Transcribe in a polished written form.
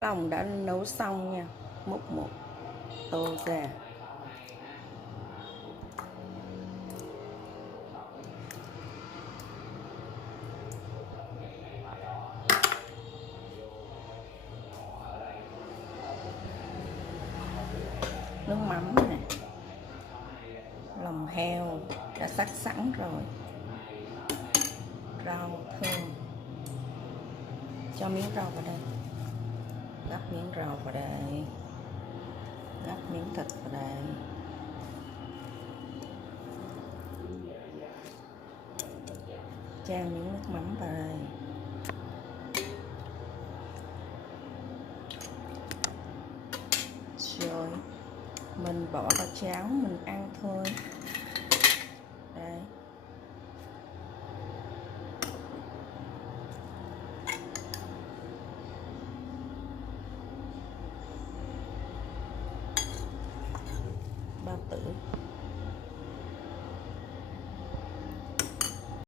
Lòng đã nấu xong nha. Múc một tô ra. Nước mắm này, lòng heo đã sắc sẵn rồi, rau thơm, cho miếng rau vào đây, gắp miếng rau vào đây, gắp miếng thịt vào đây, chan miếng nước mắm vào đây, rồi mình bỏ vào cháo mình ăn thôi. Đây, bao tử.